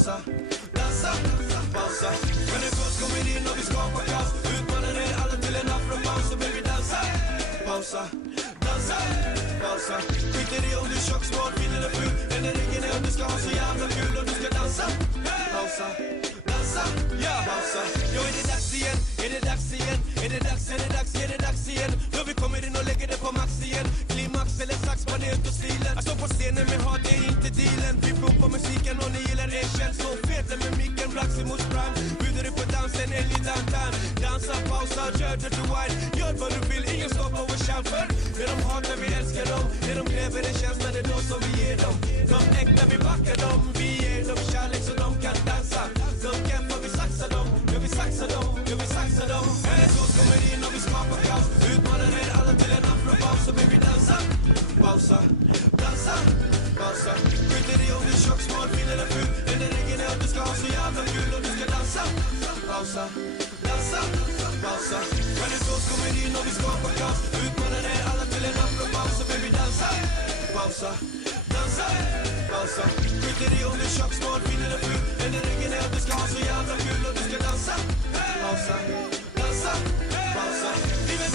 pausa, dansa, pausa. Men en kurs kommer in och vi skapar kaos. Utmanar er alla till en afropaus. Så baby dansa, pausa, dansa, pausa. Skiter i om du är tjock, smart, fin eller ful. Eller ingen är om du ska ha så jävla kul. Och du ska dansa, pausa, dansa, pausa. Jo, är det dags igen? Är det dags igen? Är det dags, är det dags, är det dags igen? Då vi kommer in och lägger det på max igen. Klimax eller sax, manet och stilen. Att stå på scenen med hat, det är inte dealen. Vi pumpar musiken och ni gillar det. Känns så fet med micken, Blaxi mot Prime. Bjuder du på dansen, en liten time. Dansa, pausa, kör dirty wine. Gör vad du vill, ingen stoppar vår chans. För det de hatar, vi älskar dem. Det de kräver en känsla, det är då som vi ger dem. De äkta, vi backar dem. Vi ger dem kärlek så de kan dansa. De kämpar, vi saxar dem. Ja, vi saxar dem, ja, vi saxar dem. En sås kommer in och vi skapar kaos. Utmanar er alla till en afropaus. Så baby dansa, pausa, dansa, pausa. Skiter i om du är tjock, smart, fin eller ful. Eller ingen är att du ska ha så jävla kul. Och du ska dansa, pausa, dansa, pausa. En sås kommer in och vi skapar kaos. Utmanar er alla till en afropaus. Så baby dansa, pausa, dansa, pausa. Skiter i om du är tjock, smart, fin eller ful. Eller ingen är att du ska ha så jävla kul. Och du ska dansa, pausa, dansa, pausa. Livet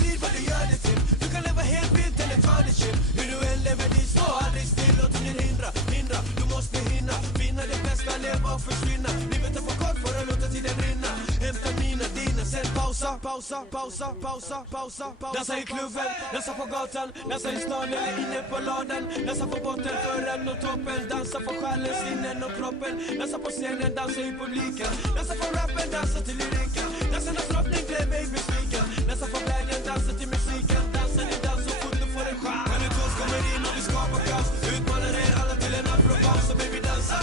blir vad du gör det till. Du kan leva helt vilt eller ta det chill. Hur du än lever dit, stå aldrig still. Låt ingen hindra, du måste hinna. Finna det bästa, leva och försvinna. Livet är för kort för att låta tiden rinna. Hämta mina, dina, sen pausa, pausa, pausa, pausa, pausa, pausa. Dansa i klubben, dansa på gatan. Dansa i stan eller inne på ladan. Dansa på botten, förren och toppen. Dansa på själen, sinnen och kroppen. Dansa på scenen, dansa i publiken. Dansa på rappen, dansa till lyriken. Dansa när drottning blev mig besviken. Dansa på glädjen, dansa till musiken. Dansa din dans så fort du får en chans. Men en tås kommer in och vi skapar kaos. Utmanar er alla till en afropaus. Så baby dansa,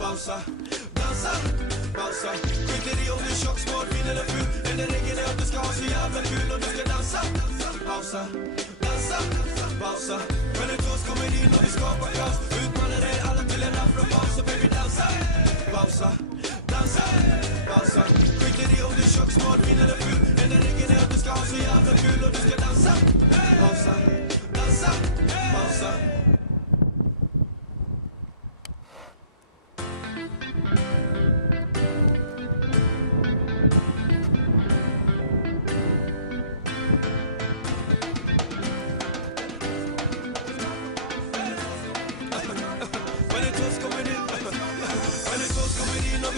pausa, dansa, pausa. Skiter i om du är tjock, smart, fin eller ful. Eller ingen är att du ska ha så jävla kul. Och du ska dansa, pausa, dansa, pausa. Men en tås kommer in och vi skapar kaos. Utmanar er alla till en afropaus. Så baby dansa, pausa, dansa, pausa. Skiter i om du är tjock, smart, fin eller ful. Eller ingen är att du ska ha så jävla kul. Och du ska dansa, pausa, dansa, pausa.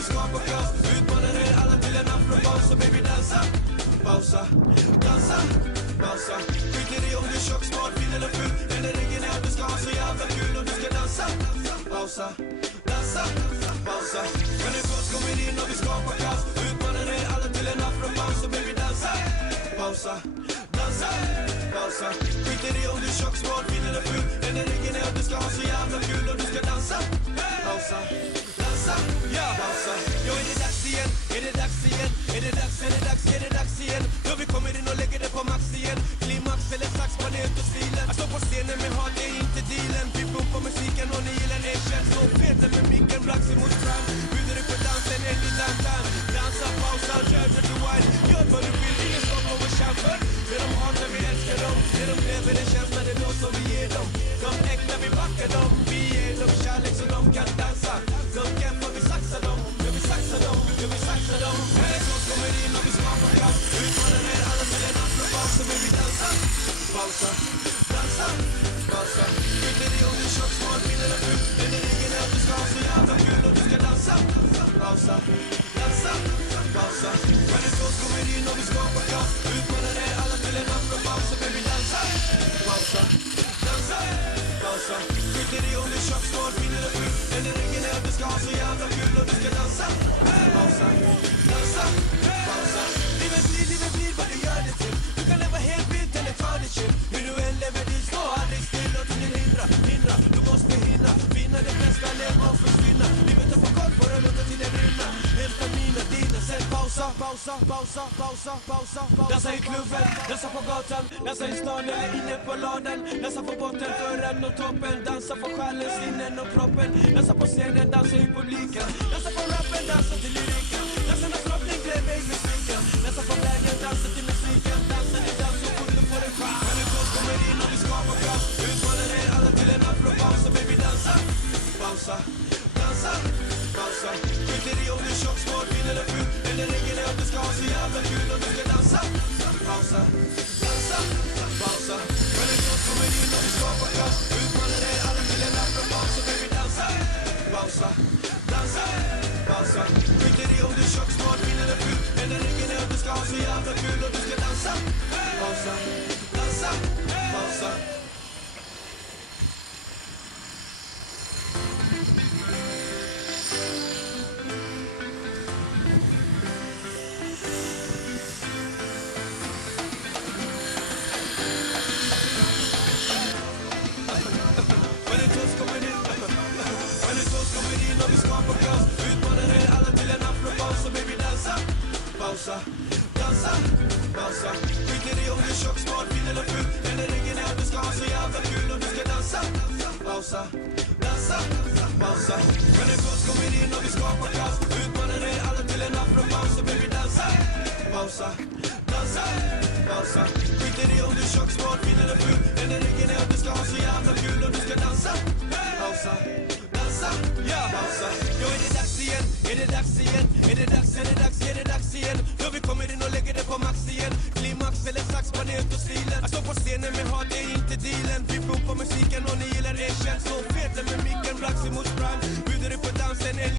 Skapa kaos, utmanar er alla till en afropaus. Så baby dansa, pausa, dansa, pausa. Skiter i om du är tjock, smart, fin eller ful. Eller ingen är att du ska ha så jävla kul. Och du ska dansa, pausa, dansa, pausa. Men en kurs kommer in och vi skapar kaos. Utmanar er alla till en afropaus. Så baby dansa, pausa, dansa, pausa. Skiter i om du är tjock, smart, fin eller ful. Eller ingen är att du ska ha så jävla kul. Och du ska dansa, pausa, dansa, pausa. Jo, är det dags igen? Är det dags igen? Är det dags, är det dags, är det dags igen? Då vi kommer in och lägger det på max igen. Klimax eller sax, manet och stilen. Att stå på scenen med hat, det är inte dealen. Vi pumpar musiken och ni gillar det. Känns så fet med micken, Blaxi mot Prime. Bjuder du på dansen, en liten time. Dansa, pausa, kör dirty wine. Gör vad du vill, ingen stoppar vår chans. För det de hatar, vi älskar dem. Det de kräver en känsla, det är då som vi ger dem. De äkta, vi backar dem. Vi ger dem kärlek så de kan dansa. De kämpar, vi saxar dem. Ja, vi saxar dem, ja, vi saxar dem. En sås kommer in och vi skapar kaos. Utmanar er alla till en afropaus. Så vill vi dansa, pausa, dansa, pausa. Skiter i om du är tjock, smart, fin eller ful. Eller ingen är att du ska ha så jävla kul. Och du ska dansa, pausa, dansa, pausa. En sås kommer in och vi skapar kaos. Utmanar er alla till en afropaus. Så vill vi dansa, pausa, dansa, pausa. Skiter i om du är tjock, smart, fin eller ful. Eller ingen är att du ska ha så jävla kul. Och du ska dansa, pausa, dansa, pausa. Livet blir vad du gör det till. Du kan leva helt vilt eller ta det chill. Hur du än lever dit, stå aldrig still. Låt ingen hindra, du måste hinna. Finna det bästa, leva och försvinna. Livet är för kort för att låta tiden rinna. Hämta mina, dina, sen pausa, pausa, pausa, pausa, pausa, pausa. Dansa i klubben, dansa på gatan. Dansa i stan eller inne på ladan. Dansa på botten, förren och toppen. Dansa på själen, sinnen och kroppen. Dansa på scenen, dansa i publiken. Dansa på rappen, dansa till lyriken. Dansa när drottning blev mig besviken. Dansa på glädjen, dansa till musiken. Dansa din dans så fort du får en chans. Men en kurs kommer in och vi skapar kaos. Utmanar er alla till en afropaus. Så baby dansa, pausa, dansa, pausa. tjock, smart, fin eller ful. Enda regeln är att du ska ha så jävla kul och du ska dansa. Pausa, dansa, pausa. When the girls kommer in och vi skapar kaos. Utmanar dig alla till en afropaus. Så baby dansa, pausa, dansa, pausa. Skiter i om du är tjock, smart, fin eller ful. Enda regeln är att du ska ha så jävla kul och du ska dansa. Pausa, dansa, pausa. Och vi skapar kaos. Utmanar er alla till en afropaus. Så baby dansa, pausa, dansa, pausa. Skiter i om du är tjock, smart, fin eller ful. Enda regeln är att du ska ha så jävla kul och du ska dansa. Pausa, dansa, pausa. When the girls kommer in och vi skapar kaos. Utmanar er alla till en afropaus. Så baby dansa, pausa, dansa, pausa. Skiter i om du är tjock, smart, fin eller ful. Enda regeln är att du ska ha så jävla kul och du ska dansa. Pausa, dansa, pausa.